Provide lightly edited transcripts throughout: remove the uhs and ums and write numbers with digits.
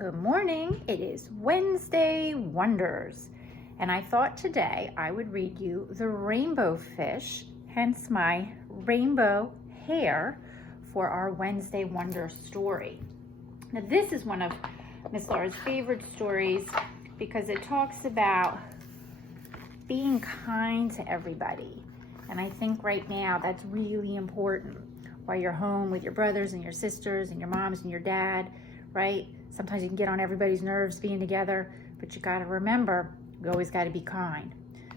Good morning. It is Wednesday Wonders, and I thought today I would read you the rainbow fish, hence my rainbow hair, for our Wednesday Wonder story. Now this is one of Miss Laura's favorite stories because it talks about being kind to everybody, and I think right now that's really important while you're home with your brothers and your sisters and your moms and your dad, right? Sometimes you can get on everybody's nerves being together, but you got to remember, you always got to be kind.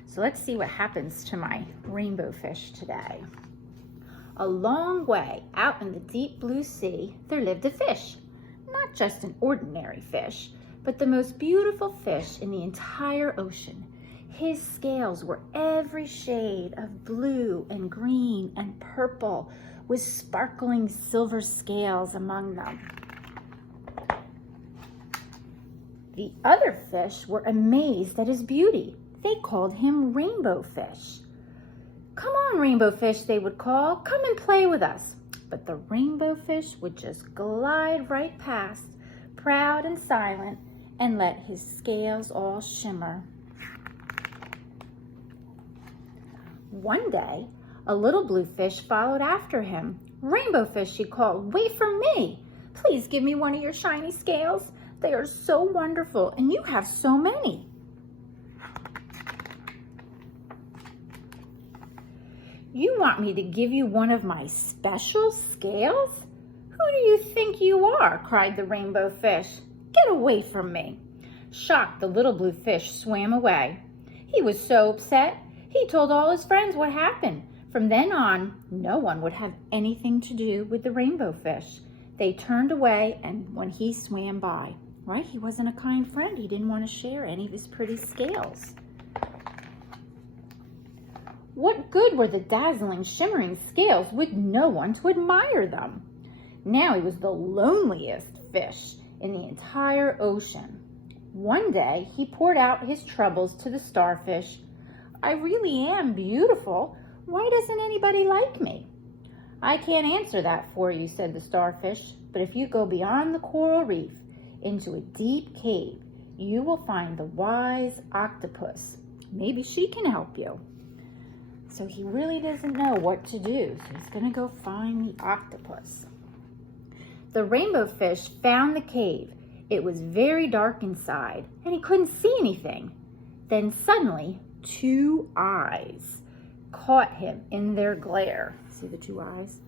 So let's see what happens to my rainbow fish today. A long way out in the deep blue sea, there lived a fish. Not just an ordinary fish, but the most beautiful fish in the entire ocean. His scales were every shade of blue and green and purple, with sparkling silver scales among them. The other fish were amazed at his beauty. They called him Rainbow Fish. "Come on, Rainbow Fish," they would call. "Come and play with us." But the Rainbow Fish would just glide right past, proud and silent, and let his scales all shimmer. One day, a little blue fish followed after him. "Rainbow Fish," she called, "wait for me. Please give me one of your shiny scales. They are so wonderful, and you have so many." "You want me to give you one of my special scales? Who do you think you are?" cried the Rainbow Fish. "Get away from me." Shocked, the little blue fish swam away. He was so upset, he told all his friends what happened. From then on, no one would have anything to do with the Rainbow Fish. They turned away, and when he swam by, right? He wasn't a kind friend. He didn't want to share any of his pretty scales. What good were the dazzling, shimmering scales with no one to admire them? Now he was the loneliest fish in the entire ocean. One day, he poured out his troubles to the starfish. "I really am beautiful. Why doesn't anybody like me?" "I can't answer that for you," said the starfish, "but if you go beyond the coral reef into a deep cave, you will find the wise octopus. Maybe she can help you." So he really doesn't know what to do, so he's going to go find the octopus. The Rainbow Fish found the cave. It was very dark inside, and he couldn't see anything. Then suddenly, two eyes caught him in their glare. See the two eyes?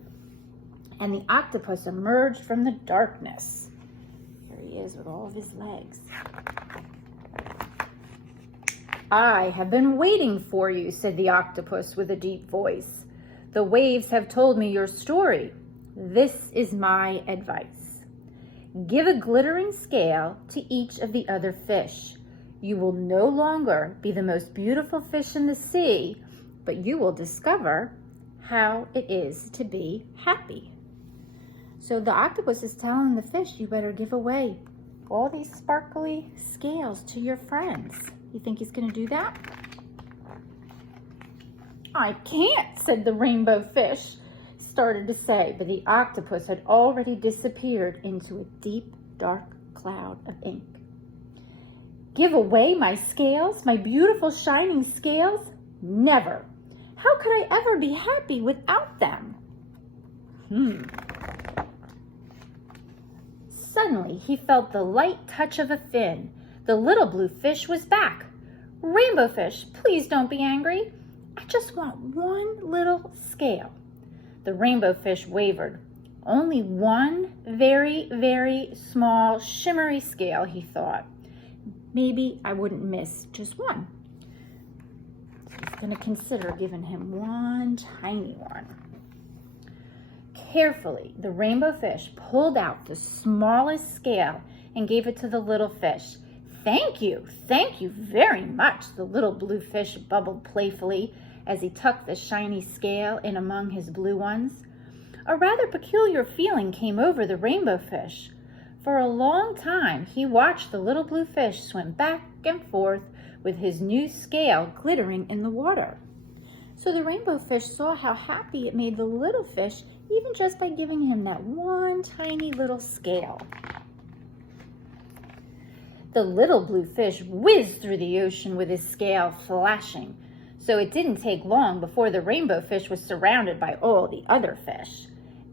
And the octopus emerged from the darkness. There he is with all of his legs. "I have been waiting for you," said the octopus with a deep voice. "The waves have told me your story. This is my advice. Give a glittering scale to each of the other fish. You will no longer be the most beautiful fish in the sea, but you will discover how it is to be happy." So the octopus is telling the fish, you better give away all these sparkly scales to your friends. You think he's going to do that? "I can't," said the Rainbow Fish, started to say, but the octopus had already disappeared into a deep, dark cloud of ink. "Give away my scales, my beautiful shining scales? Never. How could I ever be happy without them?" Suddenly, he felt the light touch of a fin. The little blue fish was back. "Rainbow Fish, please don't be angry. I just want one little scale." The Rainbow Fish wavered. "Only one very, very small, shimmery scale," he thought. "Maybe I wouldn't miss just one." So he's going to consider giving him one tiny one. Carefully, the Rainbow Fish pulled out the smallest scale and gave it to the little fish. Thank you very much," the little blue fish bubbled playfully as he tucked the shiny scale in among his blue ones. A rather peculiar feeling came over the Rainbow Fish. For a long time, he watched the little blue fish swim back and forth with his new scale glittering in the water. So the Rainbow Fish saw how happy it made the little fish, even just by giving him that one tiny little scale. The little blue fish whizzed through the ocean with his scale flashing, so it didn't take long before the rainbow fish was surrounded by all the other fish.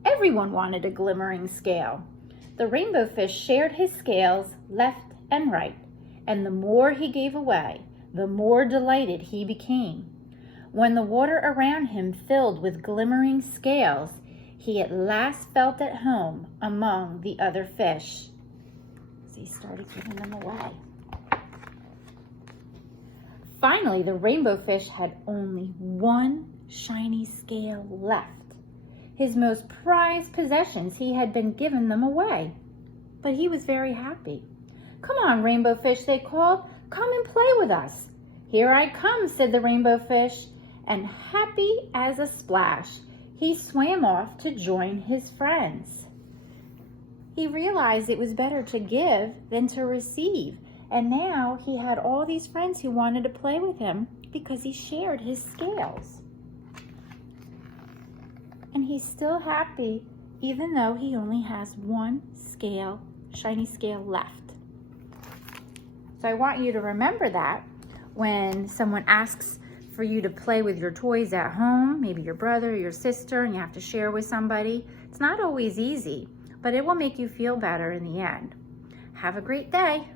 Everyone wanted a glimmering scale. The rainbow fish shared his scales left and right, and the more he gave away, the more delighted he became. When the water around him filled with glimmering scales, he at last felt at home among the other fish. So he started giving them away. Finally, the rainbow fish had only one shiny scale left. His most prized possessions, he had been given them away. But he was very happy. "Come on, rainbow fish," they called. "Come and play with us." "Here I come," said the rainbow fish, and happy as a splash, he swam off to join his friends. He realized it was better to give than to receive, and now he had all these friends who wanted to play with him because he shared his scales. And he's still happy even though he only has one scale, shiny scale left. So I want you to remember that when someone asks for you to play with your toys at home, maybe your brother or your sister, and you have to share with somebody. It's not always easy, but it will make you feel better in the end. Have a great day.